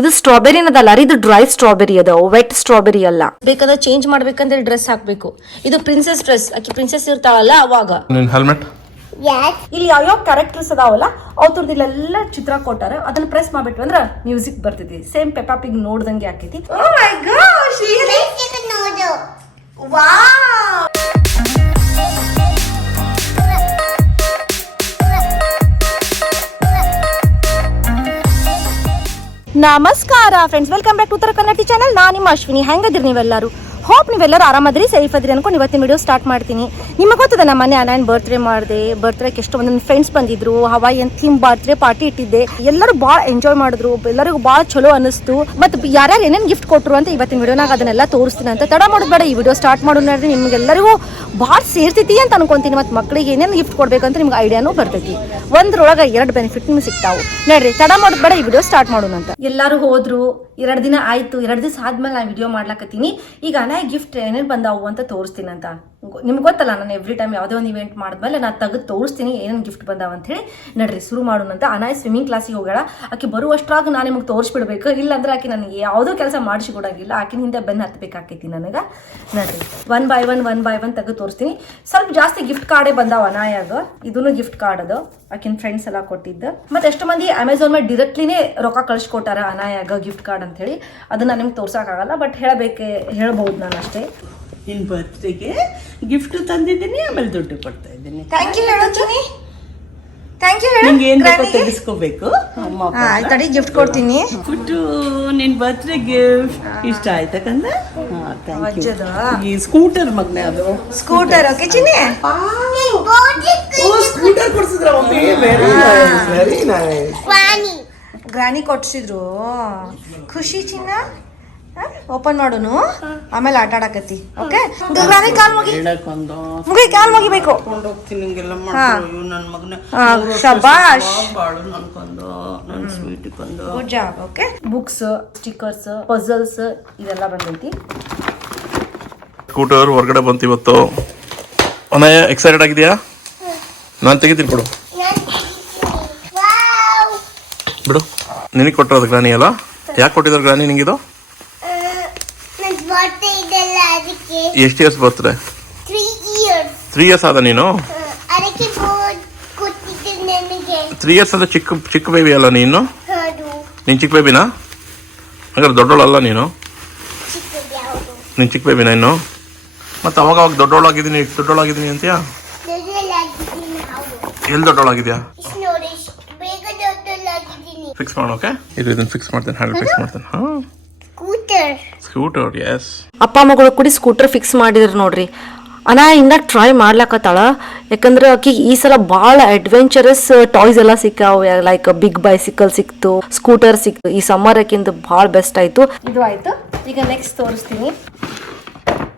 ಇದು ಸ್ಟ್ರಾಬೆರಿನದಲ್ಲ ರೀ, ಇದು ಡ್ರೈ ಸ್ಟ್ರಾಬೆರಿ ಅದ, ವೆಟ್ ಸ್ಟ್ರಾಬೆರಿ ಅಲ್ಲ. ಬೇಕಾದ್ರೆ ಚೇಂಜ್ ಮಾಡ್ಬೇಕಂದ್ರೆ ಡ್ರೆಸ್ ಹಾಕ್ಬೇಕು. ಇದು ಪ್ರಿನ್ಸೆಸ್ ಡ್ರೆಸ್, ಆಕಿ ಪ್ರಿನ್ಸೆಸ್ ಇರ್ತಾವಲ್ಲ ಅವಾಗ. ಹೆಲ್ಮೆಟ್ ಇಲ್ಲಿ ಯಾವ್ಯಾವ ಕ್ಯಾರೆಕ್ಟರ್ಸ್ ಅದಾವಲ್ಲ ಅವ್ರದ್ದು ಇಲ್ಲೆಲ್ಲ ಚಿತ್ರ ಕೊಟ್ಟಾರ, ಅದನ್ನ ಪ್ರೆಸ್ ಮಾಡ್ಬಿಟ್ವಿ ಅಂದ್ರ ಮ್ಯೂಸಿಕ್ ಬರ್ತೈತಿ. ಸೇಮ್ ಪೆಪ್ಪಾ ಪಿಗ್ ನೋಡ್ದಂಗೆ ಆಕೈತಿ. ಓ ಮೈ ಗಾಶ್, ವಾವ್. ನಮಸ್ಕಾರ friends, welcome back to Uttara Kannada channel. ನಾನು ನಿಮ್ಮ ಅಶ್ವಿನಿ. ಹೆಂಗದಿರಿ ನೀವೆಲ್ಲರೂ? ಹೋಪ್ ನೀವೆಲ್ಲರೂ ಆರಾಮದ್ರಿ, ಸೇಫ್ ಅದ್ರಿ ಅನ್ಕೊಂಡು ಇವತ್ತಿನ ವಿಡಿಯೋ ಸ್ಟಾರ್ಟ್ ಮಾಡ್ತೀನಿ. ನಿಮಗೆ ಗೊತ್ತದ ನಮ್ಮ ಮನೆ ಅನಾಯನ್ ಬರ್ತ್ಡೇ ಮಾಡಿದೆ. ಬರ್ತ್ಡೇಗೆ ಎಷ್ಟು ಒಂದೊಂದು ಫ್ರೆಂಡ್ಸ್ ಬಂದಿದ್ರು. ಹವಾಯಿಯನ್ ಥೀಮ್ ಬರ್ತ್ಡೇ ಪಾರ್ಟಿ ಇಟ್ಟಿದ್ದೆ. ಎಲ್ಲರೂ ಭಾಳ ಎಂಜಾಯ್ ಮಾಡಿದ್ರು, ಎಲ್ಲರಿಗೂ ಭಾಳ ಚಲೋ ಅನಿಸ್ತು. ಮತ್ತು ಯಾರ್ಯಾರು ಏನೇನು ಗಿಫ್ಟ್ ಕೊಟ್ಟರು ಅಂತ ಇವತ್ತಿನ ವಿಡಿಯೋನಾಗ ಅದನ್ನೆಲ್ಲ ತೋರಿಸ್ತೀನಿ. ಅಂತ ತಡ ಮಾಡೋದು ಬೇಡ, ಈ ವಿಡಿಯೋ ಸ್ಟಾರ್ಟ್ ಮಾಡೋದು ನೋಡ್ರಿ. ನಿಮ್ಗೆಲ್ಲರಿಗೂ ಭಾಳ ಸೇರ್ತೈತಿ ಅಂತ ಅನ್ಕೊಂತೀನಿ. ಮತ್ತು ಮಕ್ಕಳಿಗೆ ಏನೇನು ಗಿಫ್ಟ್ ಕೊಡ್ಬೇಕಂತ ನಿಮ್ಗೆ ಐಡಿಯಾನೂ ಬರ್ತೈತಿ. ಒಂದ್ರೊಳಗೆ 2 ಬೆನಿಫಿಟ್ ನಿಮ್ಗೆ ಸಿಗ್ತಾವು. ನೋಡ್ರಿ, ತಡ ಮಾಡೋದು ಬೇಡ, ಈ ವಿಡಿಯೋ ಸ್ಟಾರ್ಟ್ ಮಾಡೋಣ ಅಂತ. ಎಲ್ಲರೂ ಹೋದ್ರು, 2 ದಿನ ಆಯ್ತು. 2 ದಿವಸ ಆದ್ಮೇಲೆ ನಾನು ವಿಡಿಯೋ ಮಾಡ್ಲಾಕತ್ತೀನಿ. ಈಗ ಅನಾಯ ಗಿಫ್ಟ್ ಏನೇನು ಬಂದಾವು ಅಂತ ತೋರಿಸ್ತೀನಿ ಅಂತ. ನಿಮ್ಗೆ ಗೊತ್ತಲ್ಲ, ನಾನು ಎವ್ರಿ ಟೈಮ್ ಯಾವುದೇ ಒಂದು ಇವೆಂಟ್ ಮಾಡಿದ್ಮೇಲೆ ನಾನು ತೆಗೆದು ತೋರಿಸ್ತೀನಿ ಏನೇನು ಗಿಫ್ಟ್ ಬಂದಾವ ಅಂತ ಹೇಳಿ. ನಡ್ರಿ ಶುರು ಮಾಡೋಣ ಅಂತ. ಅನಾಯ ಸ್ವಿಮ್ಮಿಂಗ್ ಕ್ಲಾಸಿಗೆ ಹೋಗ್ಯಾಳ. ಆಕೆ ಬರುವಷ್ಟ್ರಾಗ ನಾನು ನಿಮ್ಗೆ ತೋರಿಸ್ಬಿಡ್ಬೇಕು, ಇಲ್ಲಾಂದ್ರೆ ಆಕೆ ನನಗೆ ಯಾವುದೋ ಕೆಲಸ ಮಾಡಿಸಿಕೊಡಂಗಿಲ್ಲ. ಆಕಿನ ಹಿಂದೆ ಬೆನ್ನು ಹತ್ತಬೇಕಾಕೈತಿ ನನಗೆ. ನಡ್ರಿ, ಒನ್ ಬೈ ಒನ್ ತೆಗೆದು ತೋರಿಸ್ತೀನಿ. ಸ್ವಲ್ಪ ಜಾಸ್ತಿ ಗಿಫ್ಟ್ ಕಾರ್ಡೇ ಬಂದಾವ ಅನಾಯಾಗ. ಇದನ್ನು ಗಿಫ್ಟ್ ಕಾರ್ಡ್ ಅದು, ಆಕಿನ ಫ್ರೆಂಡ್ಸ್ ಎಲ್ಲ ಕೊಟ್ಟಿದ್ದು. ಮತ್ತೆ ಎಷ್ಟು ಮಂದಿ ಅಮೆಝಾನ್ ಮೇಲೆ ಡೈರೆಕ್ಟ್ಲಿನೇ ರೊಕ್ಕ ಕಳ್ಸಿಕೊಟ್ಟಾರ ಅನಾಯಾಗ ಗಿಫ್ಟ್ ಕಾರ್ಡ್ ಅಂತ ಹೇಳಿ. ಅದನ್ನ ನಿಮ್ಗೆ ತೋರ್ಸಕ್ಕಾಗಲ್ಲ, ಬಟ್ ಹೇಳ್ಬಹುದು ನಾನು ಅಷ್ಟೇ. ನಿನ್ ಬರ್ತ್ಡೇಗೆ ಗಿಫ್ಟ್ ತಂದಿದ್ದೀನಿ, ಆಮೇಲೆ ದುಡ್ಡು ಕೊಡ್ತಾ ಇದ್ದೀನಿ. ಥ್ಯಾಂಕ್ ಯು ಹೇಳೋತೀನಿ. ಥ್ಯಾಂಕ್ ಯು ಹೇಳು. ನಿಂಗೆ ಏನ್ ಬೇಕೋ ತೆಗಿಸ್ಕೋಬೇಕು. ತಡಿ ಗಿಫ್ಟ್ ಕೊಡ್ತೀನಿ. ಫುಟ್ಟು ನಿನ್ ಬರ್ತ್ಡೇ ಗಿಫ್ಟ್ ಇಷ್ಟ ಆಯ್ತಾ ಕಂದ? ಈ ಸ್ಕೂಟರ್ ಮಗ್ನೆ, ಅದು ಸ್ಕೂಟರ್. ಓಕೆ ಚಿನ್ನಿ, ಸ್ಕೂಟರ್ ಕೊಡ್ಸಿದ್ರ mummy. Very nice, very nice. Granny ಕೊಡ್ಸಿದ್ರು. ಖುಷಿ ಚಿನ್ನ. ಓಪನ್ ಮಾಡೋನು, ಆಮೇಲೆ ಆಟ ಆಡಕತ್ತಿ. ಓಕೆ, ಗ್ರಾನಿ ಕಾಲ್ ಮುಗಿ, ಕಾಲ್ ಮುಗಿಬೇಕು. ಹೋಗ್ತೀನಿ, ಹಿಂಗೆಲ್ಲ ಮಾಡ್ರು ನನ್ನ ಮಗನ. ಶಬಾಷ್, ಬಾಳು ನನ್ಕೊಂದು, ನನ್ನ ಸ್ವೀಟ್ ಕೊಂದು. Good job. Okay, books, stickers, puzzles ಇದೆಲ್ಲ ಬಂದೈತಿ. ಸ್ಕೂಟರ್ ಹೊರಗಡೆ ಬಂತು ಇವತ್ತು. ಅನಯ ಎಕ್ಸೈಟೆಡ್ ಆಗಿದೆಯಾ? ನಾನು ತೆಗಿತೀನಿ, ಕೊಡು ಬಿಡು. ನಿನಗೆ ಕೊಟ್ಟಿರೋದು ಗ್ರಾನಿ ಅಲ್ಲ? ಯಾಕೆ ಕೊಟ್ಟಿದ್ರು ಗ್ರಾನಿ ನಿಂಗಿದು? ಎಷ್ಟು ಇಯರ್ಸ್ ಬರ್ತ್ಡೇ? 3 ಇಯರ್ಸ್ ಆದ ನೀನು? 3 ಇಯರ್ಸ್ ಅಂದ್ರೆ ಚಿಕ್ಕ ಬೇಬಿ ಅಲ್ಲ ನೀನು? ನೀನು ಚಿಕ್ಕ ಬೇಬಿನಾ? ಹಾಗಾದ್ರೆ ದೊಡ್ಡೋಳಲ್ಲ ನೀನು? ನೀನು ಚಿಕ್ಕ ಬೇಬಿನಾ ಇನ್ನು? ಮತ್ತೆ ಅವಾಗ ದೊಡ್ಡೋಳಾಗಿದ್ದೀನಿ ಅಂತೀಯಾ? ಎಲ್ಲಿ ದೊಡ್ಡೋಳಾಗಿದ್ಯಾ? ಫಿಕ್ಸ್ ಮಾಡು. ಓಕೆ, ಇದನ್ನ ಫಿಕ್ಸ್ ಮಾಡ್ತೇನೆ, ಹ್ಯಾಂಡಲ್ ಫಿಕ್ಸ್ ಮಾಡ್ತೇನೆ. ಹಾಂ, ಸ್ಕೂಟರ್. ಎಸ್, ಅಪ್ಪ ಮಗಳು ಕೂಡಿ ಸ್ಕೂಟರ್ ಫಿಕ್ಸ್ ಮಾಡಿದ್ರು ನೋಡ್ರಿ. ಇನ್ನ ಟ್ರೈ ಮಾಡ್ಲಕತ್ತಾಳ. ಯಾಕಂದ್ರೆ ಆಕಿ ಈ ಸಲ ಭಾಳ ಅಡ್ವೆಂಚರಸ್ ಟಾಯ್ಸ್ ಎಲ್ಲ ಸಿಕ್ಕಾವ. ಲೈಕ್ ಬಿಗ್ ಬೈಸಿಕಲ್ ಸಿಕ್ತು, ಸ್ಕೂಟರ್ ಸಿಕ್ತು. ಈ ಸಮ್ಮರ್ ಆಕಿಂದ ಭಾಳ ಬೆಸ್ಟ್ ಆಯ್ತು. ಇದು ಆಯ್ತು. ಈಗ ನೆಕ್ಸ್ಟ್ ತೋರಿಸ್ತೀನಿ.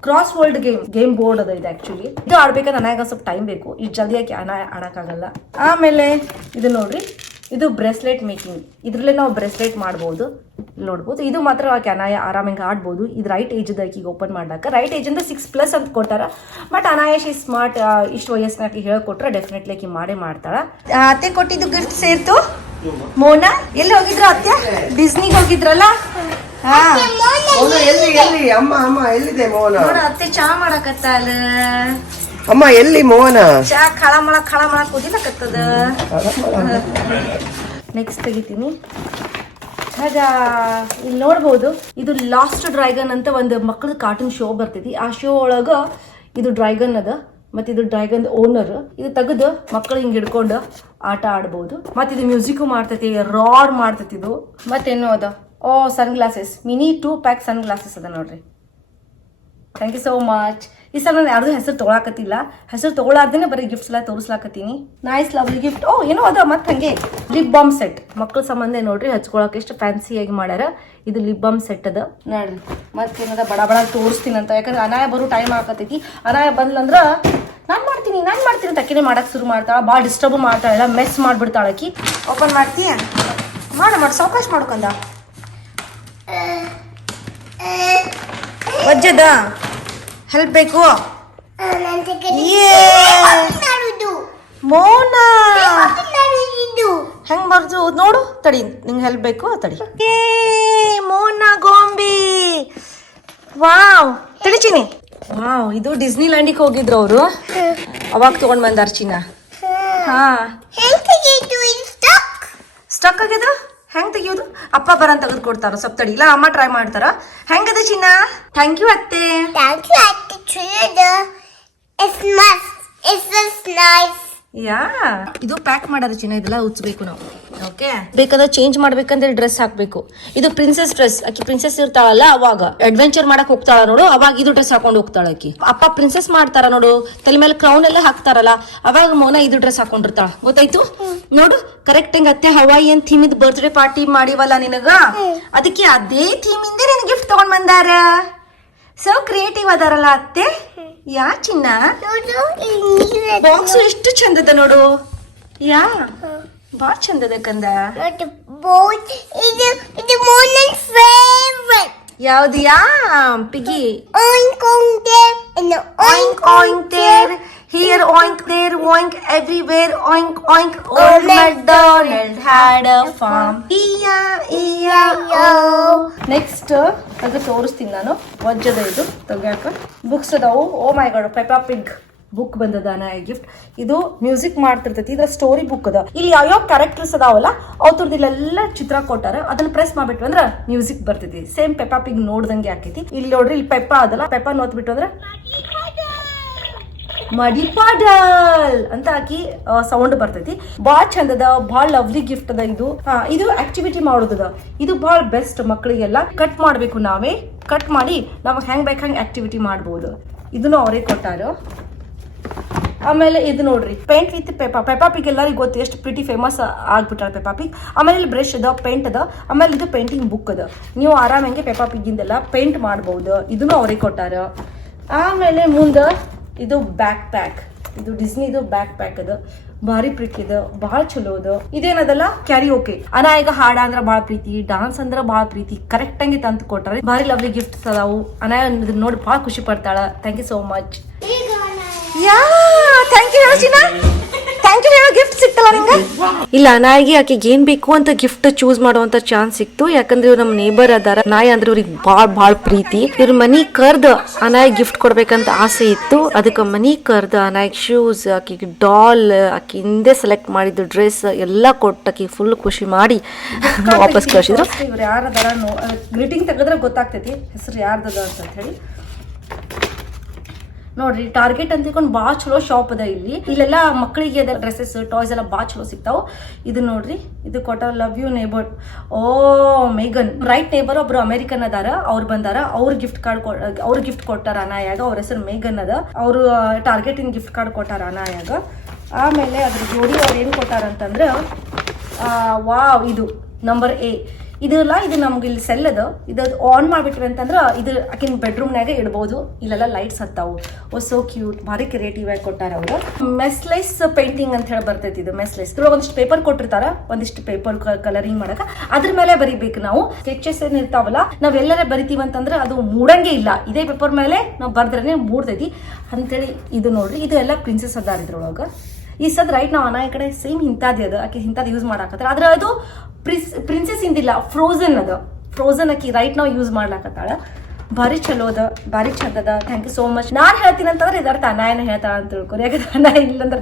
ಕ್ರಾಸ್ ವರ್ಲ್ಡ್ ಗೇಮ್ ಬೋರ್ಡ್ ಅದ ಇದು. ಆಕ್ಚುಲಿ ಇದು ಆಡ್ಬೇಕಂದ್ರೆ ಅನಾಯಾಗ ಸ್ವಲ್ಪ ಟೈಮ್ ಬೇಕು. ಇಷ್ಟು ಜಲ್ದಿ ಆಕಿ ಆಡಕ್ಕಾಗಲ್ಲ. ಆಮೇಲೆ ಇದು ನೋಡ್ರಿ, ಇದು ಬ್ರೇಸ್ಲೆಟ್ ಮೇಕಿಂಗ್. ಇದ್ರಲ್ಲೇ ನಾವು ಬ್ರೇಸ್ಲೆಟ್ ಮಾಡ್ಬೋದು, ನೋಡ್ಬೋದು. ಇದು ಮಾತ್ರ ಆಕೆ ಅನಾಯ ಆರಾಮಾಗಿ ಆಡ್ಬೋದು. ಇದು ರೈಟ್ ಏಜ್ ಈಗ ಓಪನ್ ಮಾಡ್ಲಾಕ. ರೈಟ್ ಏಜ್ ಅಂದ್ರೆ 6+ ಅಂತ ಕೊಟ್ಟಾರ. ಬಟ್ ಅನಾಯಶ್ ಈ ಸ್ಮಾರ್ಟ್, ಇಷ್ಟು ವಯಸ್ಸಿನಾಕಿ ಹೇಳ್ಕೊಟ್ರೆ ಡೆಫಿನೆಟ್ಲಿ ಆಕಿ ಮಾಡೇ ಮಾಡ್ತಾಳ. ಅತ್ತೆ ಕೊಟ್ಟಿದ್ದು ಗಿಫ್ಟ್ ಸೇರ್ತು. ಮೋನಾ ಎಲ್ಲಿ ಹೋಗಿದ್ರ ಅತ್ತೆ? ಡಿಸ್ನಿಗೆ ಹೋಗಿದ್ರಲ್ಲ? ಎಲ್ಲಿ ಅಮ್ಮ? ಅಮ್ಮ ಎಲ್ಲಿದೆ ಮೋಹನ? ಅತ್ತೆ ಚಾ ಮಾಡಕತ್ತಾಳ. ಅಮ್ಮ ಎಲ್ಲಿ ಮೋಹನ? ಚಾ ಖಳ ಮಾಡಕ್ ಕುದಿಲಕತ್ತದ. ನೆಕ್ಸ್ಟ್ ತೆಗಿತೀನಿ. ಇಲ್ಲಿ ನೋಡ್ಬೋದು, ಇದು ಲಾಸ್ಟ್ ಡ್ರ್ಯಾಗನ್ ಅಂತ ಒಂದು ಮಕ್ಕಳ ಕಾರ್ಟೂನ್ ಶೋ ಬರ್ತೈತಿ. ಆ ಶೋ ಒಳಗ ಇದು ಡ್ರ್ಯಾಗನ್ ಅದ, ಮತ್ತೆ ಇದು ಡ್ರ್ಯಾಗನ್ ಓನರ್. ಇದು ತೆಗೆದು ಮಕ್ಕಳು ಹಿಂಗೆ ಹಿಡ್ಕೊಂಡು ಆಟ ಆಡ್ಬೋದು. ಮತ್ತೆ ಇದು ಮ್ಯೂಸಿಕ್ ಮಾಡ್ತೈತಿ, ರಾಡ್ ಮಾಡ್ತೈತಿ ಇದು. ಮತ್ತೇನು ಅದ? Sunglasses, mini 2 pack sunglasses ಅದ ನೋಡ್ರಿ. Thank you so much. ಈ ಸಲ ನಾನು ಯಾರ್ದು ಹೆಸರು ತೊಗೊಳಕತ್ತಿಲ್ಲ. ಹೆಸರು ತೊಗೊಳಾರ್ದೇನೆ ಬರೀ ಗಿಫ್ಟ್ಸ್ ಎಲ್ಲ ತೋರಿಸ್ಲಾಕತ್ತೀನಿ. Nice lovely gift. ಏನೋ ಅದ. ಮತ್ತೆ ಹಂಗೆ ಲಿಪ್ ಬಾಮ್ ಸೆಟ್, ಮಕ್ಕಳ ಸಂಬಂಧ ನೋಡ್ರಿ, ಹಚ್ಕೊಳಕ್ಕೆ ಎಷ್ಟು ಫ್ಯಾನ್ಸಿಯಾಗಿ ಮಾಡ್ಯಾರ. ಇದು ಲಿಪ್ ಬಾಮ್ ಸೆಟ್ ಅದ ನೋಡ್ರಿ. ಮತ್ತೇನದ ಬಡ ತೋರಿಸ್ತೀನಿ ಅಂತ. ಯಾಕಂದ್ರೆ ಅನಾಯ ಬರೋ ಟೈಮ್ ಆಗತೈತಿ. ಅನಾಯ ಬಂದ್ಲಂದ್ರ ನಾನು ಮಾಡ್ತೀನಿ ತಕ್ಕಿನೇ ಮಾಡಕ್ಕೆ ಶುರು ಮಾಡ್ತಾಳ. ಭಾಳ ಡಿಸ್ಟರ್ಬ್ ಮಾಡ್ತಾಳ, ಎಲ್ಲ ಮೆಸ್ ಮಾಡ್ಬಿಡ್ತಾಳಕಿ. ಓಪನ್ ಮಾಡ್ತೀಯ? ಮಾಡಿ ಸಾವಕಾಶ ಮಾಡ್ಕೊಂಡ. ವಜ್ಜದ ಹೆಲ್ಪ್ ಬೇಕು. ಮೋನಾ ಹೆಂಗ್ ಬರ್ದು ನೋಡು. ತಡಿ, ನಿಂಗೆ ಹೆಲ್ಪ್ ಬೇಕು. ತಡಿ. ವಾವ್ ತಿಳಿಚಿನಿ. ವಾವ್ ಇದು ಡಿಸ್ನಿ ಲ್ಯಾಂಡಿಗೆ ಹೋಗಿದ್ರು ಅವರು, ಅವಾಗ ತಗೊಂಡ್ ಬಂದಾರ ಚಿನ್ನ. ಹಾ ಸ್ಟಕ್ ಆಗ್ಯದ, ಹೆಂಗ್ ತೆಗಿಯೋದು? ಅಪ್ಪ ಬರಂತ ತೆಗೆದು ಕೊಡ್ತಾರ, ಸ್ವಲ್ಪ ತಡಿ, ಇಲ್ಲ ಅಮ್ಮ ಟ್ರೈ ಮಾಡ್ತಾರ. ಹೆಂಗದ ಚಿನ್ನ? ಥ್ಯಾಂಕ್ ಯು ಅತ್ತೆ. ಯಾ ಇದು ಪ್ಯಾಕ್ ಮಾಡೋದು ಚಿನ್ನ, ಇದೆಲ್ಲ ಉಚ್ಚಬೇಕು ನಾವು. ಓಕೆ, ಬೇಕಾದ್ರೆ ಚೇಂಜ್ ಮಾಡ್ಬೇಕಂದ್ರೆ ಡ್ರೆಸ್ ಹಾಕ್ಬೇಕು. ಇದು ಪ್ರಿನ್ಸೆಸ್ ಡ್ರೆಸ್, ಆಕಿ ಪ್ರಿನ್ಸೆಸ್ ಇರ್ತಾಳಲ್ಲ ಅವಾಗ ಅಡ್ವೆಂಚರ್ ಮಾಡಕ್ ಹೋಗ್ತಾಳ ನೋಡು, ಅವಾಗ ಇದು ಡ್ರೆಸ್ ಹಾಕೊಂಡು ಹೋಗ್ತಾಳ ಆಕಿ. ಅಪ್ಪ ಪ್ರಿನ್ಸೆಸ್ ಮಾಡ್ತಾರ ನೋಡು, ತಲೆ ಮೇಲೆ ಕ್ರೌನ್ ಎಲ್ಲ ಹಾಕ್ತಾರಲ್ಲ, ಅವಾಗ ಮೋನ ಇದು ಡ್ರೆಸ್ ಹಾಕೊಂಡಿರ್ತಾಳ. ಗೊತ್ತಾಯ್ತು ನೋಡು, ಕರೆಕ್ಟ್ ಹೆಂಗ್ ಅತ್ತೆ ಹವಾಯಿಯನ್ ಥೀಮ್ ಇದ್ ಬರ್ತ್ಡೇ ಪಾರ್ಟಿ ಮಾಡಿವಲ್ಲ ನಿನಗ, ಅದಕ್ಕೆ ಅದೇ ಥೀಮ್ ಇಂದ ನಿನ್ ಗಿಫ್ಟ್ ತಗೊಂಡ್ ಬಂದಾರ. ಸೊ ಕ್ರಿಯೇಟಿವ್ ಅದಾರಲ್ಲ ಅತ್ತೆ. ಯಾ ಚಿನ್ನ, ಬಾಕ್ಸ್ ಎಷ್ಟು ಚಂದದ ನೋಡು. ಯಾ ಬಾ ಚಂದದ ಕಂದ. ಯಾವ್ದು? ಯಾ ಪಿಗಿ. Oink oink there, here oink there oink everywhere oink oink. Old MacDonald had a farm. E-I-E-I-O. Next ಅದು ತೋರಿಸ್ತೀನಿ ನಾನು. ವಜ್ಜದ ಇದು ತೆಗ್ಯಾಕ ಬುಕ್ಸ್ ಅದಾವು. ಓ ಮೈ ಗಾಡ್, ಪೆಪಾ ಪಿಗ್ ಬುಕ್ ಬಂದದ ನಾ ಗಿಫ್ಟ್. ಇದು ಮ್ಯೂಸಿಕ್ ಮಾಡ್ತಿರ್ತೈತಿ, ಇದ್ರ ಸ್ಟೋರಿ ಬುಕ್ ಅದ. ಇಲ್ಲಿ ಯಾವ್ಯಾವ ಕ್ಯಾರೆಕ್ಟರ್ಸ್ ಅದಾವಲ್ಲ ಅವ್ರದ್ದು ಇಲ್ಲೆಲ್ಲ ಚಿತ್ರ ಕೊಟ್ಟಾರ, ಅದನ್ನ ಪ್ರೆಸ್ ಮಾಡ್ಬಿಟ್ವಿ ಅಂದ್ರ ಮ್ಯೂಸಿಕ್ ಬರ್ತೈತಿ. ಸೇಮ್ ಪೆಪಾ ಪಿಗ್ ನೋಡ್ದಂಗೆ ಆಕೈತಿ. ಇಲ್ಲಿ ನೋಡ್ರಿ, ಇಲ್ಲಿ ಪೆಪ್ಪಾ ಅದಲ್ಲ, ಪೆಪ್ಪಾ ನೋತ್ಬಿಟ್ಟು ಅಂದ್ರ ಮಡಿಪಾಡಲ್ ಅಂತ ಹಾಕಿ ಸೌಂಡ್ ಬರ್ತೈತಿ. ಬಾಳ ಚಂದದ, ಬಾಳ ಲವ್ಲಿ ಗಿಫ್ಟ್ ಅದ ಇದು. ಇದು ಆಕ್ಟಿವಿಟಿ ಮಾಡೋದದ, ಇದು ಬಾಳ ಬೆಸ್ಟ್. ಮಕ್ಕಳಿಗೆಲ್ಲ ಕಟ್ ಮಾಡ್ಬೇಕು, ನಾವೇ ಕಟ್ ಮಾಡಿ ನಮಗ್ ಹೆಂಗ್ ಬೇಕ ಹಂಗ್ ಆಕ್ಟಿವಿಟಿ ಮಾಡ್ಬೋದು. ಇದನ್ನು ಅವರೇ ಕೊಟ್ಟಾರ. ಆಮೇಲೆ ಇದು ನೋಡ್ರಿ, ಪೇಂಟ್ ವಿತ್ ಪೆಪಾ. ಪೆಪಾ ಪಿಗ್ ಎಲ್ಲರಿಗೂ ಗೊತ್ತು, ಎಷ್ಟು ಪ್ರಿಟಿ ಫೇಮಸ್ ಆಗ್ಬಿಟ್ಟಾಳ ಪೆಪಾ ಪಿಗ್. ಆಮೇಲೆ ಇಲ್ಲಿ ಬ್ರಷ್ ಅದ, ಪೇಂಟ್ ಅದ, ಆಮೇಲೆ ಇದು ಪೇಂಟಿಂಗ್ ಬುಕ್ ಅದ. ನೀವು ಆರಾಮಂಗೆ ಪೆಪಾ ಪಿಗ್ಗಿಂದೆಲ್ಲ ಪೇಂಟ್ ಮಾಡ್ಬೋದು. ಇದನ್ನು ಅವರೇ ಕೊಟ್ಟಾರ. ಆಮೇಲೆ ಮುಂದೆ ಇದು ಬ್ಯಾಕ್ ಪ್ಯಾಕ್, ಇದು ಡಿಸ್ನಿದು ಬ್ಯಾಕ್ ಪ್ಯಾಕ್ ಅದ, ಭಾರಿ ಪ್ರೀತಿ ಅದ, ಬಹಳ ಚಲೋ ಅದ. ಇದೇನದಲ್ಲ ಕ್ಯಾರಿ ಓಕೆ. ಅನಾಯಿಗ ಹಾಡ ಅಂದ್ರ ಬಾಳ ಪ್ರೀತಿ, ಡಾನ್ಸ್ ಅಂದ್ರ ಬಾಳ ಪ್ರೀತಿ, ಕರೆಕ್ಟ್ ಆಗಿ ತಂದು ಕೊಟ್ಟಾರೆ. ಭಾರಿ ಲವ್ಲಿ ಗಿಫ್ಟ್ಸ್ ಅದಾವು. ಅನಾಯ ಇದನ್ನ ನೋಡಿ ಬಹಳ ಖುಷಿ ಪಡ್ತಾಳ. Thank you so much. Yeah thank you ಹೇಳೋಚಿನ, ಥ್ಯಾಂಕ್ ಯು ಹೇಳೋ ಗಿಫ್ಟ್ ಸಿಕ್ತಲ್ಲ ನಿಂಗೆ. ಇಲ್ಲ, ಅನಾಯಿಗೆ ಆಕೆಗೆ ಏನ್ ಬೇಕು ಅಂತ ಗಿಫ್ಟ್ ಚೂಸ್ ಮಾಡುವಂತ ಚಾನ್ಸ್ ಸಿಕ್ತು. ಯಾಕಂದ್ರೆ ಇವ್ರು ನಮ್ಮ ನೇಬರ್ ಅದಾರ. ನಾಯಿ ಅಂದ್ರೆ ಇವ್ರಿಗೆ ಬಾಳ್ ಪ್ರೀತಿ. ಇವ್ರ ಮನಿ ಕರ್ದ ಅನಾಯಿಗೆ ಗಿಫ್ಟ್ ಕೊಡ್ಬೇಕಂತ ಆಸೆ ಇತ್ತು. ಅದಕ್ಕೆ ಮನಿ ಕರ್ದ ಅನಾಯಿಗೆ ಶೂಸ್, ಆಕಿಗೆ ಡಾಲ್, ಆಕಿ ಹಿಂದೆ ಸೆಲೆಕ್ಟ್ ಮಾಡಿದ್ದು ಡ್ರೆಸ್ ಎಲ್ಲ ಕೊಟ್ಟು ಆಕಿ ಫುಲ್ ಖುಷಿ ಮಾಡಿ ವಾಪಸ್ ಕಳಿಸಿದ್ರು. ಇವ್ರು ಯಾರದಾರ ಗ್ರೀಟಿಂಗ್ ತೆಗೆದ್ರೆ ಗೊತ್ತಾಗ್ತೈತಿ ಹೆಸರು ಯಾರ್ದದ ಅಂತ ಹೇಳಿ. ನೋಡ್ರಿ, ಟಾರ್ಗೆಟ್ ಅಂತ ತಿಳ್ಕೊಂಡು ಭಾಳ ಚಲೋ ಶಾಪ್ ಅದ ಇಲ್ಲಿ. ಇಲ್ಲೆಲ್ಲ ಮಕ್ಕಳಿಗೆ ಅದ ಡ್ರೆಸ್ಸಸ್, ಟಾಯ್ಸ್ ಎಲ್ಲ ಭಾಳ ಚಲೋ ಸಿಗ್ತಾವ. ಇದು ನೋಡ್ರಿ, ಇದು ಕೊಟ್ಟ ಲವ್ ಯು ನೇಬರ್. ಓ ಮೇಗನ್ ರೈಟ್ ನೇಬರ್ ಒಬ್ರು ಅಮೆರಿಕನ್ ಅದಾರ, ಅವ್ರು ಬಂದಾರ. ಅವ್ರ ಗಿಫ್ಟ್ ಕಾರ್ಡ್ ಅವ್ರ ಗಿಫ್ಟ್ ಕೊಟ್ಟಾರ ಅನಾಯಾಗ. ಅವ್ರ ಹೆಸರು ಮೇಗನ್ ಅದ. ಅವರು ಟಾರ್ಗೆಟ್ ಇನ್ ಗಿಫ್ಟ್ ಕಾರ್ಡ್ ಕೊಟ್ಟಾರ ಅನಾಯಾಗ. ಆಮೇಲೆ ಅದ್ರ ಜೋಡಿ ಅವ್ರು ಏನು ಕೊಟ್ಟಾರ ಅಂತಂದ್ರೆ, ವಾವ್ ಇದು ನಂಬರ್ A. ಇದಲ್ಲ, ಇದು ನಮ್ಗೆ ಇಲ್ಲಿ ಸೆಲ್ ಅದ. ಇದು ಆನ್ ಮಾಡ್ಬಿಟ್ರಿ ಅಂತಂದ್ರೆ ಇದು ಆಕಿನ ಬೆಡ್ರೂಮ್ನಾಗ ಇಡ್ಬೋದು. ಇಲ್ಲೆಲ್ಲ ಲೈಟ್ಸ್ ಹತ್ತಾವು. ಓ ಸೋ ಕ್ಯೂಟ್, ಭಾರಿ ಕ್ರಿಯೇಟಿವ್ ಆಗಿ ಕೊಟ್ಟಾರ ಅವರು. ಮೆಸ್ಲೆಸ್ ಪೇಂಟಿಂಗ್ ಅಂತ ಹೇಳಿ ಬರ್ತೈತಿ. ಇದು ಮೆಸ್ಲೆಸ್ ಇದ್ರೊಳಗೆ ಒಂದಿಷ್ಟು ಪೇಪರ್ ಕೊಟ್ಟಿರ್ತಾರ, ಒಂದಿಷ್ಟು ಪೇಪರ್ ಕಲರಿಂಗ್ ಮಾಡಕ. ಅದ್ರ ಮೇಲೆ ಬರಿಬೇಕು ನಾವು. ಸ್ಕೆಚಸ್ ಏನ್ ಇರ್ತಾವಲ್ಲ, ನಾವ್ ಎಲ್ಲರ ಬರಿತೀವಿ ಅಂತಂದ್ರೆ ಅದು ಮೂಡಂಗೆ ಇಲ್ಲ. ಇದೇ ಪೇಪರ್ ಮೇಲೆ ನಾವು ಬರ್ದ್ರೇನೆ ಮೂಡ್ತೈತಿ ಅಂತೇಳಿ. ಇದು ನೋಡ್ರಿ, ಇದು ಎಲ್ಲ ಪ್ರಿನ್ಸೆಸ್ ಅದಾರ ಇದ್ರೊಳಗ. ಈ ಸದ್ ರೈಟ್ ನಾವು ಅನಾಯ ಕಡೆ ಸೇಮ್ ಇಂಥದ್ದು ಅದ, ಆಕೆ ಇಂಥದ್ದು ಯೂಸ್ ಮಾಡಾಕತ್ತಾರ. ಆದ್ರೆ ಅದು ಪ್ರಿನ್ಸೆಸ್ ಇಂದಿಲ್ಲ, ಫ್ರೋಝನ್ ಅದ. ಫ್ರೋಝನ್ ಆಕಿ ರೈಟ್ ನಾವು ಯೂಸ್ ಮಾಡ್ಲಾಕತ್ತಾಳ. ಭಾರಿ ಚಲೋ ಅದ, ಭಾರಿ ಚಂದ ಅದ. Thank you so much. ನಾನ್ ಹೇಳ್ತೀನಿ ಅಂತಂದ್ರೆ ಇದರ್ಥ ಅನಾಯನ ಹೇಳ್ತಾಳ ಅಂತ ತಿಳ್ಕೊರಿ. ಯಾಕಂದ್ರೆ ಅನಾಯ ಇಲ್ಲಂದ್ರೆ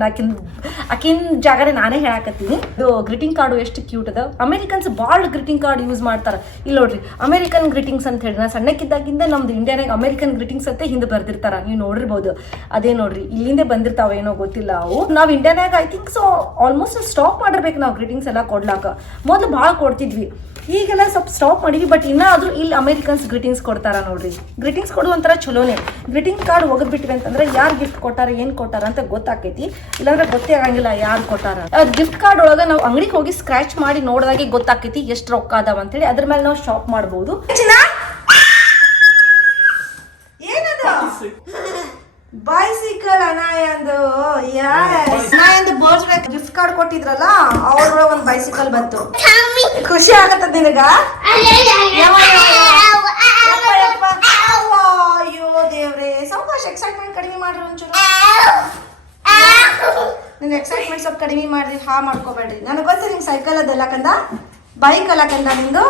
ಆಕಿನ ಜಾಗನೇ ನಾನೇ ಹೇಳಾಕತ್ತೀನಿ. ಇದು ಗ್ರೀಟಿಂಗ್ ಕಾರ್ಡು ಎಷ್ಟು ಕ್ಯೂಟ್ ಅದ. ಅಮೆರಿಕನ್ಸ್ ಭಾಳ ಗ್ರೀಟಿಂಗ್ ಕಾರ್ಡ್ ಯೂಸ್ ಮಾಡ್ತಾರ. ಇಲ್ಲಿ ನೋಡ್ರಿ, ಅಮೆರಿಕನ್ ಗ್ರೀಟಿಂಗ್ಸ್ ಅಂತ ಹೇಳಿ. ನಾ ಸಣ್ಣಕ್ಕಿದ್ದಾಗಿಂದ ನಮ್ದು ಇಂಡಿಯಾನಾಗ ಅಮೆರಿಕನ್ ಗ್ರೀಟಿಂಗ್ಸ್ ಅಂತ ಹಿಂದೆ ಬರ್ದಿರ್ತಾರ, ನೀವು ನೋಡಿರ್ಬೋದು. ಅದೇ ನೋಡ್ರಿ, ಇಲ್ಲಿಂದ ಬಂದಿರ್ತಾವ ಏನೋ ಗೊತ್ತಿಲ್ಲ ಅವು. ನಾವು ಇಂಡಿಯಾನಾಗ I think so almost stop ಮಾಡಿರ್ಬೇಕು ನಾವು ಗ್ರೀಟಿಂಗ್ಸ್ ಎಲ್ಲ ಕೊಡ್ಲಾಕ. ಮೊದಲು ಭಾಳ ಕೊಡ್ತಿದ್ವಿ, ಈಗೆಲ್ಲ ಸ್ವಲ್ಪ ಸ್ಟಾಪ್ ಮಾಡಿವಿ. ಬಟ್ ಇನ್ನಾದ್ರೂ ಇಲ್ಲಿ ಅಮೆರಿಕನ್ಸ್ ಗ್ರೀಟಿಂಗ್ಸ್ ಕೊಡ್ತಾರ ನೋಡ್ರಿ. ಗ್ರೀಟಿಂಗ್ಸ್ ಕೊಡುವಂತರ ಚಲೋನೆ. ಗ್ರೀಟಿಂಗ್ ಕಾರ್ಡ್ ಒಗದ್ಬಿಟ್ವಿ ಅಂತಂದ್ರೆ ಯಾರು ಗಿಫ್ಟ್ ಕೊಟ್ಟಾರ, ಏನ್ ಕೊಟ್ಟಾರ ಅಂತ ಗೊತ್ತಾಕೈತಿ. ಇಲ್ಲಾಂದ್ರೆ ಗೊತ್ತೇ ಆಗಂಗಿಲ್ಲ ಯಾರು ಕೊಟ್ಟಾರ. ಗಿಫ್ಟ್ ಕಾರ್ಡ್ ಒಳಗ ನಾವು ಅಂಗಡಿಗೆ ಹೋಗಿ ಸ್ಕ್ರಾಚ್ ಮಾಡಿ ನೋಡಿದಾಗೆ ಗೊತ್ತಾಕೈತಿ ಎಷ್ಟು ರೊಕ್ಕ ಅದಾವ ಅಂತೇಳಿ. ಅದ್ರ ಮೇಲೆ ನಾವು ಶಾಪ್ ಮಾಡಬಹುದು. ಬೈಸಿಕಲ್ ಅನಾಯಂದು ಅನಾಯಂದು ಬರ್ತ್ಡೇ ಗಿಫ್ಟ್ ಕಾರ್ಡ್ ಕೊಟ್ಟಿದ್ರಲ್ಲ, ಅವ್ರ ಒಂದ್ ಬೈಸಿಕಲ್ ಬಂತು. ಖುಷಿ ಆಗತ್ತದ ನಿನಗ? ಅಯ್ಯೋ ದೇವ್ರೆ, ಸಾವಕಾಶ ಎಕ್ಸೈಟ್ಮೆಂಟ್ ಕಡಿಮೆ ಮಾಡ್ರಿ ಒಂಚೂರು. ನಿನ್ ಎಕ್ಸೈಟ್ಮೆಂಟ್ ಸ್ವಲ್ಪ ಕಡಿಮೆ ಮಾಡ್ರಿ, ಹಾ ಮಾಡ್ಕೋಬೇಡ್ರಿ. ನನಗೆ ಗೊತ್ತ ನಿಂಗೆ ಸೈಕಲ್ ಅದೆಲ್ಲ ಕಂದ. ಬೈಕ್ ಅಲ್ಲ ಕಂದ ನಿಂದು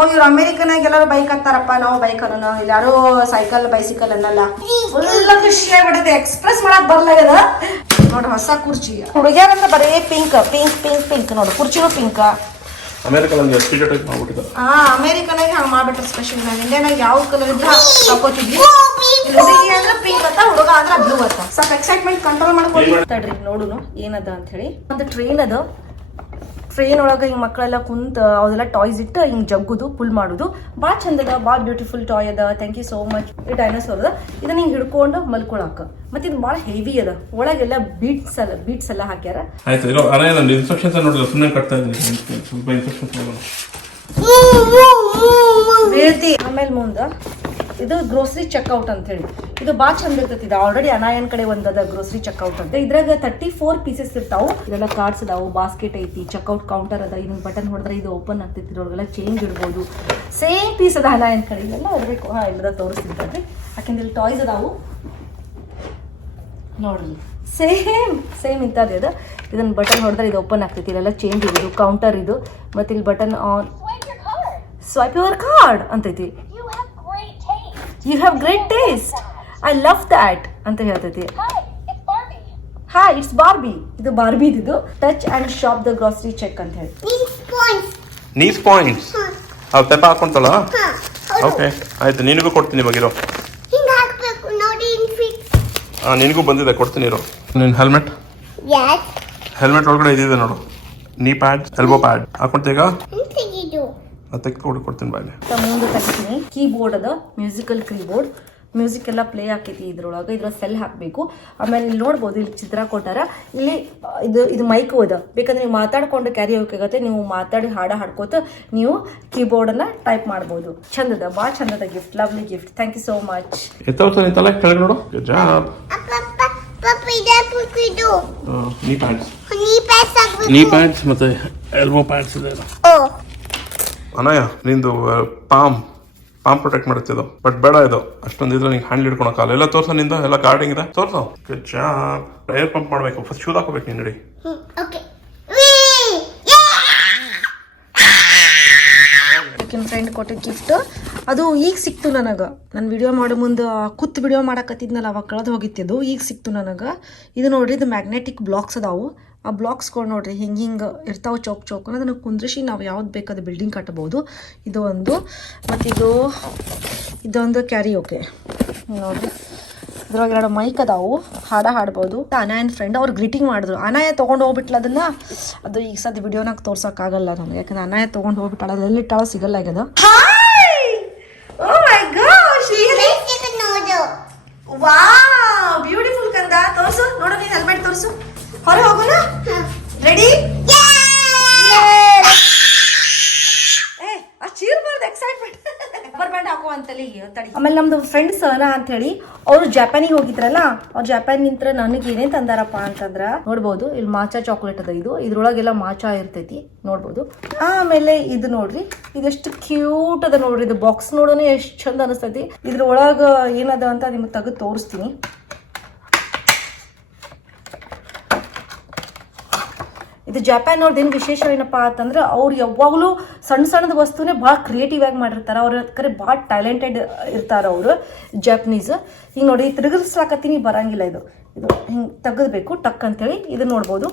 ಇವ್ರು ಅಮೆರಿಕನಾಗ ಎಲ್ಲರೂ ಬೈಕ್ ಹತ್ತಾರಪ್ಪ, ನಾವು ಬೈಕ್ ಅನ್ನೋಣ, ಯಾರೋ ಸೈಕಲ್ ಬೈಸಿಕಲ್ ಅನ್ನಲ್ಲ. ಫುಲ್ ಖುಷಿ ಆಗ್ಬಿಡುತ್ತೆ. ಎಕ್ಸ್ಪ್ರೆಸ್ ಮಾಡಕ್ ಬರ್ಲಾಗದ ನೋಡ್ರಿ ಹೊಸ ಕುರ್ಚಿ. ಹುಡುಗ್ಯಾರಂದ್ರೆ ಬರೀ ಪಿಂಕ್ ಪಿಂಕ್ ಪಿಂಕ್ ಪಿಂಕ್ ನೋಡು, ಕುರ್ಚಿನೂ ಪಿಂಕ್. ಅಮೆರಿಕನಾಗ ಹಂಗ ಮಾಡ್ಬಿಟ್ರೆ ಸ್ಪೆಷಲ್. ನಾನು ಇಂಡಿಯಾನಾಗ ಯಾವ ಕಲರ್ ಇದ್ರೆ ಹಾಕೋತಿದ್ವಿ. ಹುಡುಗಿ ಅಂದ್ರೆ ಪಿಂಕ್ ಅತ್ತ, ಹುಡುಗ ಅಂದ್ರೆ ಬ್ಲೂ ಅತ್ತ. ಸ್ವಲ್ಪ ಎಕ್ಸೈಟ್ಮೆಂಟ್ ಕಂಟ್ರೋಲ್ ಮಾಡ್ಕೊಂಡು ತಡ್ರಿ ನೋಡುನು ಏನದ ಅಂತ ಹೇಳಿ. ಒಂದು ಟ್ರೈನ್ ಅದ. ಟ್ರೈನ್ ಒಳಗೆ ಹಿಂಗೆ ಮಕ್ಕಳೆಲ್ಲ ಕುಂತ ಅವೆಲ್ಲ ಟಾಯ್ಸ್ ಇಟ್ಟು ಹಿಂಗೆ ಜಗ್ಗುದು ಪುಲ್ ಮಾಡೋದು. ಭಾಳ ಚಂದ ಅದ, ಭಾಳ ಬ್ಯೂಟಿಫುಲ್ ಟಾಯ್ ಅದ. Thank you so much. ಈ ಡೈನೋಸಾರ್ ಅದ, ಇದನ್ನ ಹಿಂಗೆ ಹಿಡ್ಕೊಂಡು ಮಲ್ಕೊಳಕ. ಮತ್ತೆ ಇದು ಭಾಳ ಹೆವಿ ಅದ, ಒಳಗೆಲ್ಲ ಬೀಟ್ಸ್ ಎಲ್ಲ ಹಾಕ್ಯಾರ. ಆಯ್ತು ಇರೋ ಅಣ್ಣ ಇನ್ಸ್ಟ್ರಕ್ಷನ್ಸ್ ನೋಡಿಲ್ಲ, ಸುಮ್ಮನೆ ಕಟ್ತಾ ಇದ್ದೀನಿ. ಸ್ವಲ್ಪ ಇನ್ಸ್ಟ್ರಕ್ಷನ್ಸ್ ಬೀಳ್ತಿ. ಆಮೇಲೆ ಮುಂದೆ ಇದು ಗ್ರೋಸರಿ ಚೆಕ್ಔಟ್ ಅಂತ ಹೇಳಿ, ಇದು ಭಾಳ ಚಂದ ಇರ್ತೈತಿ. ಇದು ಆಲ್ರೆಡಿ ಅನಾಯನ್ ಕಡೆ ಒಂದದ ಗ್ರೋಸರಿ ಚೆಕ್ಔಟ್ ಅಂತ. ಇದ್ರಾಗ 34 ಪೀಸಸ್ ಇರ್ತಾವು. ಇದೆಲ್ಲ ಕಾರ್ಡ್ಸ್ ಅದಾವು, ಬಾಸ್ಕೆಟ್ ಐತಿ, ಚೆಕ್ಔಟ್ ಕೌಂಟರ್ ಅದ. ಇದನ್ನ ಬಟನ್ ಹೊಡೆದ್ರೆ ಇದು ಓಪನ್ ಆಗ್ತೈತಿ. ಇದ್ರೊಳಗೆಲ್ಲ ಚೇಂಜ್ ಇಡ್ಬೋದು. ಸೇಮ್ ಪೀಸ್ ಅದ ಅನಾಯನ್ ಕಡೆ. ಇದೆಲ್ಲ ಇರಬೇಕು. ಇಲ್ಲದ ತೋರಿಸ್ತಿರ್ತಾರೆ. ಯಾಕೆಂದ್ರೆ ಇಲ್ಲಿ ಟಾಯ್ಸ್ ಅದಾವು ನೋಡ್ರಿ. ಸೇಮ್ ಇಂಥದ್ದು ಅದ. ಇದನ್ನ ಬಟನ್ ಹೊಡೆದ್ರೆ ಇದು ಓಪನ್ ಆಗ್ತೈತಿ. ಇಲ್ಲೆಲ್ಲ ಚೇಂಜ್ ಇರೋದು ಕೌಂಟರ್ ಇದು. ಮತ್ತೆ ಇಲ್ಲಿ button on, swipe your card ಅಂತೈತಿ. You have great taste. I love that ಅಂತ ಹೇಳ್ತೈತಿ. Hi, it's Barbie. ಇದು ಬಾರ್ಬಿ. ಇದು touch and shop the grocery check ಅಂತ ಹೇಳಿ. ನೀಸ್ ಪಾಯಿಂಟ್ಸ್ ಅವ್ ತೆಪ್ಪ ಹಾಕೊಂತಲ್ಲ. ಓಕೆ ಆಯ್ತು, ನಿನಗೂ ಕೊಡ್ತೀನಿ ಬಗಿರೋ. ನಿನಗೂ ಬಂದಿದೆ, ಕೊಡ್ತೀನಿ ಇರೋ. ನಿನ್ನ ಹೆಲ್ಮೆಟ್ ಒಳಗಡೆ ಇದಿದೆ ನೋಡು, ನೀ ಪ್ಯಾಡ್, ಎಲ್ಬೋ ಪ್ಯಾಡ್ ಹಾಕೊಂತೀಗ. ಕೊಡ್ತೀನಿ ಬಾಯ್ಲೆ. ಮುಂದೆ ತೆಗಿತೀನಿ. ಕೀಬೋರ್ಡ್ ಅದ, ಮ್ಯೂಸಿಕಲ್ ಕೀಬೋರ್ಡ್. ಮ್ಯೂಸಿಕ್ ಎಲ್ಲ ಪ್ಲೇ ಆಕೈತಿ ಇದ್ರೊಳಗೆ. ಇದ್ರ ಸೆಲ್ ಹಾಕಬೇಕು. ಆಮೇಲೆ ಇಲ್ಲಿ ನೋಡ್ಬೋದು, ಇಲ್ಲಿ ಚಿತ್ರ ಕೊಟ್ಟಾರ. ಇಲ್ಲಿ ಇದು ಮೈಕು ಅದ. ಬೇಕಂದ್ರೆ ನೀವು ಮಾತಾಡ್ಕೊಂಡು ಕ್ಯಾರಿ ಹೋಗತ್ತೆ. ನೀವು ಮಾತಾಡಿ ಹಾಡ್ಕೋತ ನೀವು ಕೀಬೋರ್ಡನ್ನ ಟೈಪ್ ಮಾಡ್ಬೋದು. ಚಂದದ, ಭಾಳ ಚಂದದ gift. Lovely gift. Thank you so much. ಎತ್ತಲ್ಲ ಕೆಳಗೆ ನೋಡು. ಜಾಬ್. ನೀ ಪ್ಯಾಡ್ಸ್ ಮತ್ತೆ ಎಲ್ಬೋ ಪ್ಯಾಡ್ಸ್ ಇದೆ. ಅನಯ್ಯ ನಿಂದು ಪಾಮ್ ಪ್ರೊಟೆಕ್ಟ್ ಮಾಡುತ್ತೆ ಇದು. ಬಟ್ ಬೇಡ ಇದು ಅಷ್ಟೊಂದು ಇದ್ರೆ ನಿಂಗೆ ಹ್ಯಾಂಡ್ ಹಿಡ್ಕೊಳಕ್ಕಾಗಲ್ಲ. ಎಲ್ಲ ತೋರ್ಸೋ, ನಿಂದ ಎಲ್ಲ ಗಾರ್ಡಿಂಗ್ ಇದೆ. ತೋರ್ಸೋ. ಏರ್ ಪಂಪ್ ಮಾಡಬೇಕು. ಫಸ್ಟ್ ಶೂಸ್ ಹಾಕೋಬೇಕು ನೀನು. ನಡಿ. ಫ್ರೆಂಡ್ ಕೊಟ್ಟಿದ್ದ ಗಿಫ್ಟ್ ಅದು ಈಗ ಸಿಕ್ತು ನನಗೆ. ನಾನು ವಿಡಿಯೋ ಮಾಡೋ ಮುಂದೆ ಕೂತ್ ವಿಡಿಯೋ ಮಾಡಕತ್ತಿದ್ನಲ್ಲ, ಅವಾಗ ಕಳೆದು ಹೋಗಿತ್ತಿದ್ದು. ಈಗ ಸಿಕ್ತು ನನಗೆ. ಇದು ನೋಡ್ರಿ, ಇದು ಮ್ಯಾಗ್ನೆಟಿಕ್ ಬ್ಲಾಕ್ಸ್ ಅದಾವು. ಆ ಬ್ಲಾಕ್ಸ್ಗಳು ನೋಡ್ರಿ ಹಿಂಗೆ ಇರ್ತಾವೆ ಚೌಕ್ ಅದನ್ನು ಕುಂದ್ರಿಸಿ ನಾವು ಯಾವ್ದು ಬೇಕಾದ ಬಿಲ್ಡಿಂಗ್ ಕಟ್ಟಬಹುದು. ಇದು ಒಂದು. ಮತ್ತು ಇದೊಂದು ಕ್ಯಾರಿ ಓಕೆ ನೋಡ್ರಿ. ಇದ್ರೊಳಗೆ 2 ಮೈಕ್ ಅದಾವು, ಹಾಡ್ಬೋದು. ಅನಾಯನ್ ಫ್ರೆಂಡ್ ಅವ್ರು ಗ್ರೀಟಿಂಗ್ ಮಾಡಿದ್ರು. ಅನಾಯ ತೊಗೊಂಡು ಹೋಗ್ಬಿಟ್ಲ ಅದನ್ನ. ಅದು ಈಗ ಸದ್ಯ ವಿಡಿಯೋನಾಗ ತೋರ್ಸೋಕ್ಕಾಗಲ್ಲ ನನಗೆ, ಯಾಕಂದ್ರೆ ಅನಾಯ ತೊಗೊಂಡು ಹೋಗ್ಬಿಟ್ಟಾಳ. ಅದೆಲ್ಲಿ ಇಟ್ಟಾಳ ಸಿಗಲ್ಲ ಈಗ ಅದು. ಬ್ಯೂಟಿಫುಲ್ ಕಂದ. ತೋರ್ಸು ನೋಡು, ನೀನು ಹೆಲ್ಮೆಟ್ ತೋರ್ಸು. ಹೊರ ಹೋಗೋಣ. ರೆಡಿ? ಎಕ್ಸೈಟ್ಮೆಂಟ್. ರಬ್ಬರ್ ಬ್ಯಾಂಡ್ ಹಾಕೋ ಅಂತಲ್ಲಿ ತಡಿ. ಆಮೇಲೆ ನಮ್ದು ಫ್ರೆಂಡ್ ಸಹನಾ ಅಂತ ಹೇಳಿ, ಅವ್ರು ಜಪಾನಿಗೆ ಹೋಗಿದ್ರಲ್ಲ. ಅವ್ರು ಜಪಾನ್ ನಿಂತ್ರ ನನಗೆ ಏನೇನ್ ತಂದಾರಪ್ಪ ಅಂತಂದ್ರ ನೋಡ್ಬೋದು. ಇಲ್ಲಿ ಮಾಚಾ ಚಾಕ್ಲೇಟ್ ಅದ. ಇದ್ರೊಳಗೆಲ್ಲ ಮಾಚಾ ಇರ್ತೈತಿ ನೋಡ್ಬೋದು. ಆಮೇಲೆ ಇದು ನೋಡ್ರಿ, ಇದೆಷ್ಟು ಕ್ಯೂಟ್ ಅದ ನೋಡ್ರಿ. ಇದು ಬಾಕ್ಸ್ ನೋಡೋಣ ಎಷ್ಟು ಚಂದ ಅನಿಸ್ತೈತಿ. ಇದ್ರೊಳಗ ಏನದ ಅಂತ ನಿಮ್ಗೆ ತೆಗೆದು ತೋರಿಸ್ತೀನಿ. ಇದು ಜಪಾನ್ ಅವ್ರದ್ದು ಏನು ವಿಶೇಷ ಏನಪ್ಪಾ ಅಂತಂದ್ರೆ, ಅವ್ರು ಯಾವಾಗಲೂ ಸಣ್ಣದ ವಸ್ತುನೇ ಭಾಳ ಕ್ರಿಯೇಟಿವ್ ಆಗಿ ಮಾಡಿರ್ತಾರೆ. ಅವ್ರ ಕರೆ ಭಾಳ ಟ್ಯಾಲೆಂಟೆಡ್ ಇರ್ತಾರೆ ಅವರು ಜಪಾನೀಸ್. ಈಗ ನೋಡಿ, ತಿರುಗಿಸ್ಲಾಕತ್ತೀನಿ, ಬರಂಗಿಲ್ಲ. ಇದು ಹಿಂಗೆ ತೆಗೆದ್ಬೇಕು ಟಕ್ ಅಂತೇಳಿ. ಇದು ನೋಡ್ಬೋದು.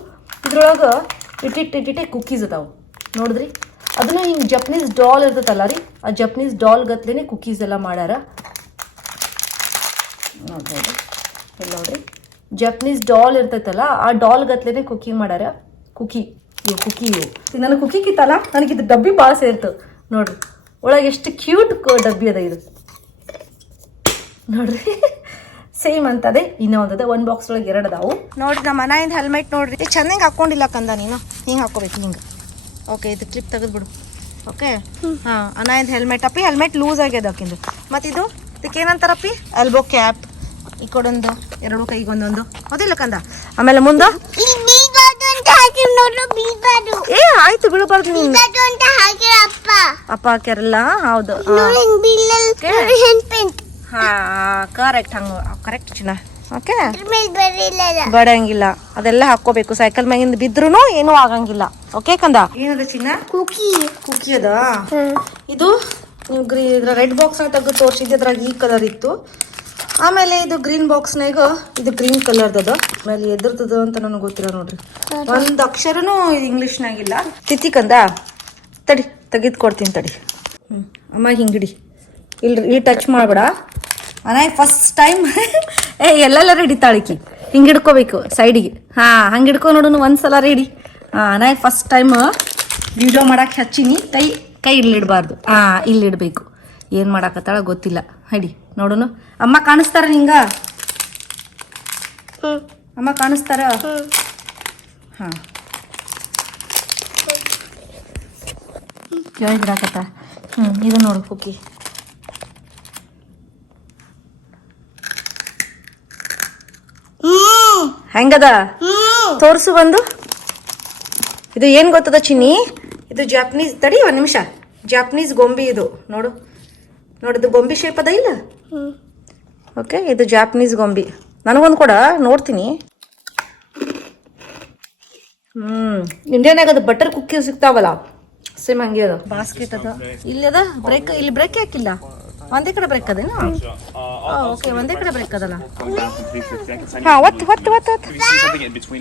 ಇದ್ರೊಳಗೆ ಇಟ್ಟಿಟ್ಟೆ ಕುಕ್ಕೀಸ್ ಅದಾವು ನೋಡಿದ್ರಿ. ಅದನ್ನ ಹಿಂಗೆ ಜಪನೀಸ್ ಡಾಲ್ ಇರ್ತೈತಲ್ಲ ರೀ, ಆ ಜಪನೀಸ್ ಡಾಲ್ ಗತ್ಲೇನೆ ಕುಕ್ಕೀಸ್ ಎಲ್ಲ ಮಾಡ್ಯಾರ ನೋಡ್ಬೋದು. ಇಲ್ಲಿ ನೋಡ್ರಿ, ಜಪನೀಸ್ ಡಾಲ್ ಇರ್ತೈತಲ್ಲ, ಆ ಡಾಲ್ ಗತ್ಲೇನೆ ಕುಕಿಂಗ್ ಮಾಡ್ಯಾರ. ಕುಕಿ ಇವು ನನಗೆ ಕುಕಿ ಕಿತ್ತಲ್ಲ, ನನಗಿದು ಡಬ್ಬಿ ಭಾಳ ಸೇರ್ತು ನೋಡ್ರಿ. ಒಳಗೆ ಎಷ್ಟು ಕ್ಯೂಟ್ ಡಬ್ಬಿ ಅದ ಇದು ನೋಡ್ರಿ. ಸೇಮ್ ಅಂತದೆ. ಇನ್ನೊಂದದ 1 ಬಾಕ್ಸ್ ಒಳಗೆ 2 ಅದಾವು ನೋಡ್ರಿ. ನಮ್ಮ ಮನೆಯಿಂದ ಹೆಲ್ಮೆಟ್ ನೋಡ್ರಿ, ಚೆನ್ನಾಗಿ ಹಾಕೊಂಡಿಲ್ಲ ಕಂದ ನೀನು. ಹಿಂಗೆ ಹಾಕೋಬೇಕು ಹಿಂಗೆ. ಓಕೆ, ಇದು ಕ್ಲಿಪ್ ತೆಗೆದ್ಬಿಡು. ಓಕೆ, ಹಾಂ. ಅನಾಯಿಂದ ಹೆಲ್ಮೆಟ್ ಅಪ್ಪಿ, ಹೆಲ್ಮೆಟ್ ಲೂಸ್ ಆಗ್ಯದ ಅಕ್ಕಿಂದು. ಮತ್ತು ಇದಕ್ಕೆ ಏನಂತಾರಪ್ಪಿ, ಎಲ್ಬೋ ಕ್ಯಾಪ್. ಈ ಕಡೊಂದು 2 ಕೈಗೊಂದೊಂದು. ಹೌದಿಲ್ಲ ಕಂದ? ಆಮೇಲೆ ಮುಂದೆ ಆಯ್ತು, ಬಿಡಬಾರ್ದು ನೀನು. ಅಪ್ಪ ಹಾಕ್ಯಾರಲ್ಲ. ಹೌದು, ಹಾ ಕರೆಕ್ಟ್. ಹಂಗ ಕರೆಕ್ಟ್ ಚಿನ್ನ. ಓಕೆ ಬಡಂಗಿಲ್ಲ ಅದೆಲ್ಲ ಹಾಕೋಬೇಕು ಸೈಕಲ್ ಮ್ಯಾಗಿಂದ ಬಿದ್ರೂ ಏನೂ ಆಗಂಗಿಲ್ಲ ಓಕೆ ಕಂದ ಏನದ ಚಿನ್ನ ಕುಕಿ ಅದ ಇದು ನೀವು ರೆಡ್ ಬಾಕ್ಸ್ ತೆಗೆದು ತೋರಿಸಿದ್ದೆ ಅದ್ರಾಗ ಈ ಕಲರ್ ಇತ್ತು ಆಮೇಲೆ ಇದು ಗ್ರೀನ್ ಬಾಕ್ಸ್ನಾಗ ಇದು ಗ್ರೀನ್ ಕಲರ್ದದ ಆಮೇಲೆ ಎದ್ರದದ ಅಂತ ನನಗೆ ಗೊತ್ತಿಲ್ಲ ನೋಡ್ರಿ ಒಂದು ಅಕ್ಷರನೂ ಇಂಗ್ಲೀಷ್ನಾಗಿಲ್ಲ ತಿತ್ತಿ ಕಂದ ತಡಿ ತೆಗೆದುಕೊಡ್ತೀನಿ ತಡಿ ಅಮ್ಮ ಹಿಂಗಿಡಿ ಇಲ್ಲಿ ಟಚ್ ಮಾಡ್ಬೇಡ ಅನಾಯ್ ಫಸ್ಟ್ ಟೈಮ್ ಎಲ್ಲೆಲ್ಲ ಹಿಡಿತಾಳಿಕಿ ಹಿಂಗೆ ಹಿಡ್ಕೋಬೇಕು ಸೈಡಿಗೆ ಹಂಗೆ ಹಿಡ್ಕೊ ನೋಡು ಒಂದ್ಸಲ ರೆಡಿ ಅನಾಯ್ ಫಸ್ಟ್ ಟೈಮ್ ವಿಡಿಯೋ ಮಾಡಕ್ಕೆ ಹಚ್ಚಿನಿ ಕೈ ಇಲ್ಲಿಡಬಾರ್ದು ಇಲ್ಲಿಡಬೇಕು ಏನು ಮಾಡಾಕತ್ತಾಳ ಗೊತ್ತಿಲ್ಲ ಹಿಡಿ ನೋಡುನು ಅಮ್ಮ ಕಾಣಿಸ್ತಾರ ನಿಂಗ ಅಮ್ಮ ಕಾಣಿಸ್ತಾರ ಹಾಂ ಕೇಳಿದ್ರಾಕತ್ತ ಇದು ನೋಡು ಕುಕ್ಕಿ ಹೆಂಗದ ತೋರ್ಸು ಬಂದು ಇದು ಏನ್ ಗೊತ್ತದ ಚಿನ್ನಿ ಇದು ಜಾಪನೀಸ್ ತಡಿ ಒಂದ್ ನಿಮಿಷ ಜಾಪನೀಸ್ ಗೊಂಬಿ ಇದು ನೋಡು ನೋಡಿದು ಗೊಂಬಿ ಶೇಪ್ ಅದ ಇಲ್ಲ ಓಕೆ ಇದು ಜಾಪನೀಸ್ ಗೊಂಬಿ ನನಗೊಂದು ಕೊಡ ನೋಡ್ತೀನಿ ಇಂಡಿಯಾನಾಗ ಅದು ಬಟರ್ ಕುಕ್ಕಿ ಸಿಗ್ತಾವಲ್ಲ ಸೇಮ್ ಹಂಗೆ ಅದ ಬಾಸ್ಕೆಟ್ ಅದ ಇಲ್ಲಿ ಅದ ಬ್ರೇಕ್ ಇಲ್ಲಿ ಬ್ರೇಕ್ ಹಾಕಿಲ್ಲ ಒಂದೇ ಕಡೆ ಬ್ರೇಕ್ ಅದೇನಾ ಓಕೆ ಒಂದೇ ಕಡೆ ಬ್ರೇಕ್ ಅದಲ್ಲ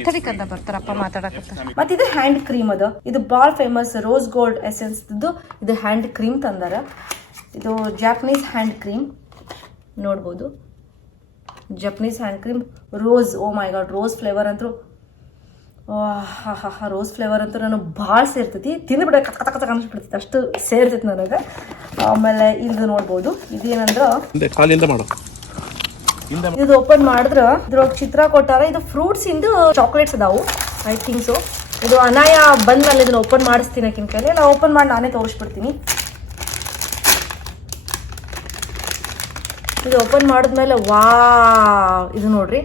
ತರಿಕಂತ ಬರ್ತಾರಪ್ಪ ಮಾತಾಡಕತ್ತ ಮತ್ತೆ ಇದು ಹ್ಯಾಂಡ್ ಕ್ರೀಮ್ ಅದ ಇದು ಭಾಳ ಫೇಮಸ್ ರೋಸ್ ಗೋಲ್ಡ್ ಎಸೆನ್ಸ್ ಇದು ಹ್ಯಾಂಡ್ ಕ್ರೀಮ್ ತಂದಾರ ಇದು ಜಾಪನೀಸ್ ಹ್ಯಾಂಡ್ ಕ್ರೀಮ್ ನೋಡ್ಬೋದು ಜಪನೀಸ್ ಹ್ಯಾಂಡ್ ಕ್ರೀಮ್ ರೋಸ್ ಓ ಮೈ ಗಾಡ್ ರೋಸ್ ಫ್ಲೇವರ್ ಅಂತೂ ರೋಸ್ ಫ್ಲೇವರ್ ಅಂತೂ ನನಗೆ ಭಾಳ ಸೇರ್ತೈತಿ ತಿಂದ್ಬಿಡ ಕತ್ತ ಕಾಣಿಸ್ಬಿಡ್ತೈತಿ ಅಷ್ಟು ಸೇರ್ತೈತಿ ನನಗೆ ಆಮೇಲೆ ಇದು ನೋಡ್ಬೋದು ಇದೇನಂದ್ರೆ ಇದು ಓಪನ್ ಮಾಡಿದ್ರೆ ಇದ್ರೊಳಗೆ ಚಿತ್ರ ಕೊಟ್ಟಾರ ಇದು ಫ್ರೂಟ್ಸ್ ಇಂದು ಚಾಕ್ಲೇಟ್ಸ್ ಅದಾವು ಐ ಥಿಂಕ್ ಸೊ ಇದು ಅನಾಯ ಬಂದ್ಮೇಲೆ ಇದನ್ನ ಓಪನ್ ಮಾಡಿಸ್ತೀನಿ ಆಕಿನ ಕೈಲಿ ಇಲ್ಲ ಓಪನ್ ಮಾಡಿ ನಾನೇ ತೋರಿಸ್ಬಿಡ್ತೀನಿ ಇದು ಓಪನ್ ಮಾಡಿದ್ಮೇಲೆ ಇದು ನೋಡ್ರಿ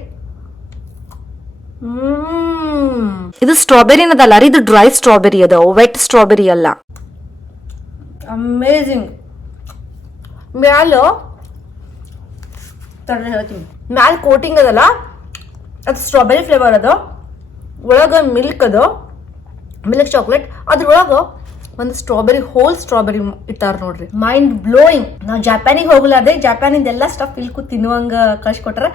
ಇದು ಸ್ಟ್ರಾಬೆರಿ ಅನ್ನದಲ್ಲ ರೀ ಇದು ಡ್ರೈ ಸ್ಟ್ರಾಬೆರಿ ಅದ ವೆಟ್ ಸ್ಟ್ರಾಬೆರಿ ಅಲ್ಲ ಅಮೇಝಿಂಗ್ ಹೇಳ್ತೀನಿ ಮ್ಯಾಲ ಕೋಟಿಂಗ್ ಅದಲ್ಲ ಅದು ಸ್ಟ್ರಾಬೆರಿ ಫ್ಲೇವರ್ ಅದ ಒಳಗ ಮಿಲ್ಕ್ ಅದ ಮಿಲ್ಕ್ ಚಾಕ್ಲೇಟ್ ಅದ್ರೊಳಗ ಒಂದು ಸ್ಟ್ರಾಬೆರಿ ಹೋಲ್ ಸ್ಟ್ರಾಬೆರಿ ಇಟ್ಟಾರ ನೋಡ್ರಿ ಮೈಂಡ್ ಬ್ಲೋಯಿಂಗ್ ನಾವು ಜಪಾನಿಗೆ ಹೋಗ್ಲಾರ್ದೆ ಜಪಾನಿಂದ ಎಲ್ಲ ಸ್ಟಫ್ ಇಲ್ಕು ತಿನ್ನುವಂಗ ಕಳ್ಸಿಕೊಟ್ರ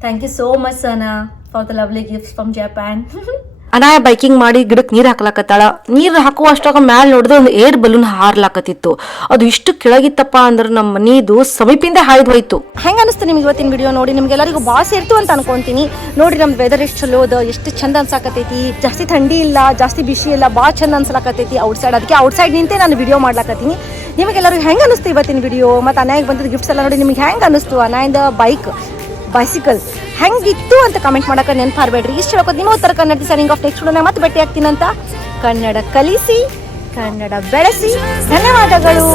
thank you so much Sana for the lovely gifts from Japan Anaya biking ಮಾಡಿ ಗಿಡಕ್ಕೆ ನೀರು ಹಾಕ್ಲಾಕತ್ತಾಳ ನೀರು ಹಾಕುವಷ್ಟಾಗ ಮ್ಯಾಲ ನೋಡಿದ್ರೆ ಒಂದು ಏರ್ ಬಲೂನ್ ಹಾರ್ಲಾಕತ್ತಿತ್ತು ಅದು ಇಷ್ಟು ಕೆಳಗಿತ್ತಪ್ಪ ಅಂದ್ರೆ ನಮ್ಮ ಮನಿದು ಸಮೀಪಿಂದ ಹಾಯ್ದು ಹೋಯ್ತು ಹೆಂಗ ಅನಿಸ್ತು ನಿಮ್ಗೆ ಇವತ್ತಿನ ವಿಡಿಯೋ ನೋಡಿ ನಿಮ್ಗೆಲ್ಲರಿಗೂ ಬಾಸ್ ಇರ್ತು ಅಂತ ಅನ್ಕೊಂತೀನಿ ನೋಡಿ ನಮ್ ವೆದರ್ ಎಷ್ಟು ಚಲೋ ಅದ ಎಷ್ಟು ಚಂದ ಅನ್ಸಾಕತೈತಿ ಜಾಸ್ತಿ ಥಂಡಿ ಇಲ್ಲ ಜಾಸ್ತಿ ಬಿಸಿ ಇಲ್ಲ ಭಾಳ ಚಂದ ಅನ್ಸಲಾಕತೈತಿ ಔಟ್ಸೈಡ್ ಅದಕ್ಕೆ ಔಟ್ಸೈಡ್ ನಿಂತೆ ನಾನು ವಿಡಿಯೋ ಮಾಡ್ಲಾಕತ್ತೀನಿ ನಿಮಗೆಲ್ಲರಿಗೂ ಹೆಂಗೆ ಅನಿಸ್ತು ಇವತ್ತಿನ ವಿಡಿಯೋ ಮತ್ತು ಅನಾಯಿಗೆ ಬಂದಿದ್ದ ಗಿಫ್ಟ್ಸ್ ಎಲ್ಲ ನೋಡಿ ನಿಮ್ಗೆ ಹೆಂಗೆ ಅನಿಸ್ತು ಅನಾಯಿಂದ ಬೈಸಿಕಲ್ ಹೆಂಗಿತ್ತು ಅಂತ ಕಮೆಂಟ್ ಮಾಡಕ್ಕೆ ನೆನಪಾರಬೇಡ್ರಿ ಇಷ್ಟು ಹೇಳ್ಕೊದು ನಿಮ್ಮ ಉತ್ತರ ಕನ್ನಡ ಸರಿಂಗ್ ಆಫ್ ನೆಕ್ಸ್ಟ್ ವಿಡಿಯೋನ ಮತ್ತೆ ಭೇಟಿ ಆಗ್ತೀನಂತ ಕನ್ನಡ ಕಲಿಸಿ ಕನ್ನಡ ಬೆಳೆಸಿ ಧನ್ಯವಾದಗಳು.